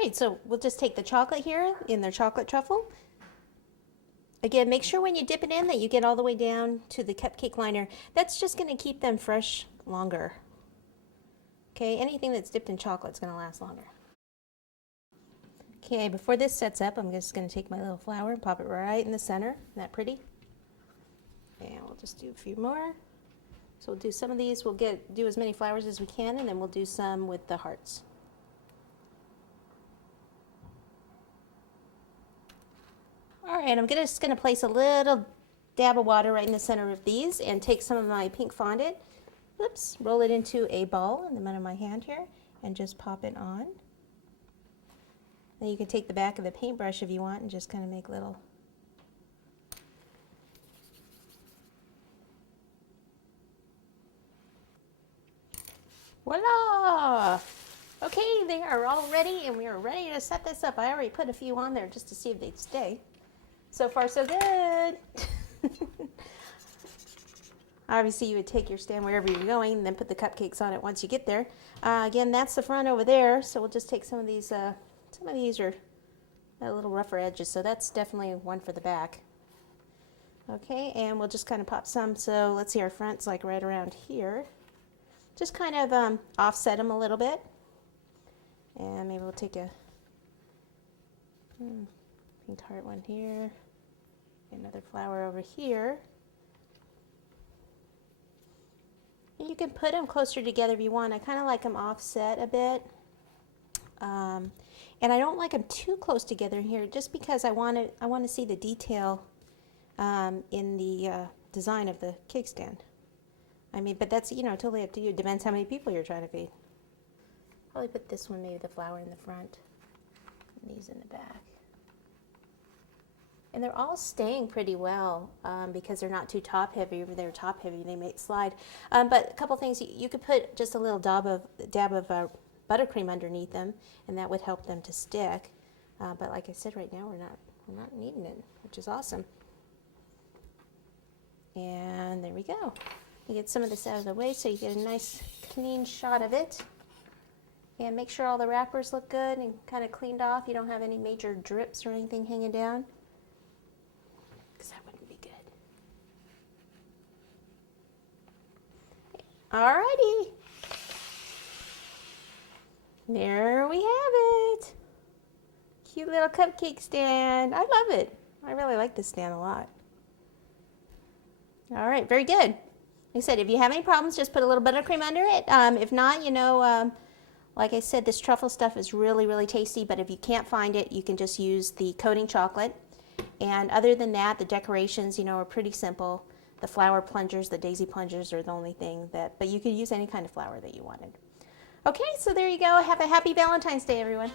right, so we'll just take the chocolate here in their chocolate truffle. Again, make sure when you dip it in that you get all the way down to the cupcake liner. That's just going to keep them fresh longer. Okay, anything that's dipped in chocolate is going to last longer. Okay, before this sets up, I'm just going to take my little flower and pop it right in the center. Isn't that pretty? And we'll just do a few more. So we'll do some of these. We'll do as many flowers as we can, and then we'll do some with the hearts. All right, I'm just going to place a little dab of water right in the center of these and take some of my pink fondant, oops, roll it into a ball in the middle of my hand here and just pop it on. Then you can take the back of the paintbrush if you want and just kind of make little. Voila! Okay, they are all ready and we are ready to set this up. I already put a few on there just to see if they'd stay. So far, so good. Obviously, you would take your stand wherever you're going and then put the cupcakes on it once you get there. Again, that's the front over there. So we'll just take some of these are a little rougher edges. So that's definitely one for the back. Okay, and we'll just kind of pop some. So let's see, our front's like right around here. Just kind of offset them a little bit. And maybe we'll take a pink heart one here. Another flower over here. And you can put them closer together if you want. I kind of like them offset a bit. And I don't like them too close together here just because I want to see the detail in the design of the cake stand. I mean, but that's, totally up to you. It depends how many people you're trying to feed. Probably put this one, maybe the flower in the front, and these in the back. And they're all staying pretty well because they're not too top heavy. If they're top heavy, they may slide. But a couple things, you could put just a little dab of buttercream underneath them, and that would help them to stick. But like I said, right now we're not needing it, which is awesome. And there we go. You get some of this out of the way so you get a nice clean shot of it. And make sure all the wrappers look good and kind of cleaned off. You don't have any major drips or anything hanging down, because that wouldn't be good. Alrighty. There we have it. Cute little cupcake stand. I love it. I really like this stand a lot. All right, very good. Like I said, if you have any problems, just put a little buttercream under it. If not, like I said, this truffle stuff is really, really tasty, but if you can't find it, you can just use the coating chocolate. And other than that, the decorations, are pretty simple. The flower plungers, the daisy plungers are the only thing but you could use any kind of flower that you wanted. Okay, so there you go. Have a happy Valentine's Day, everyone.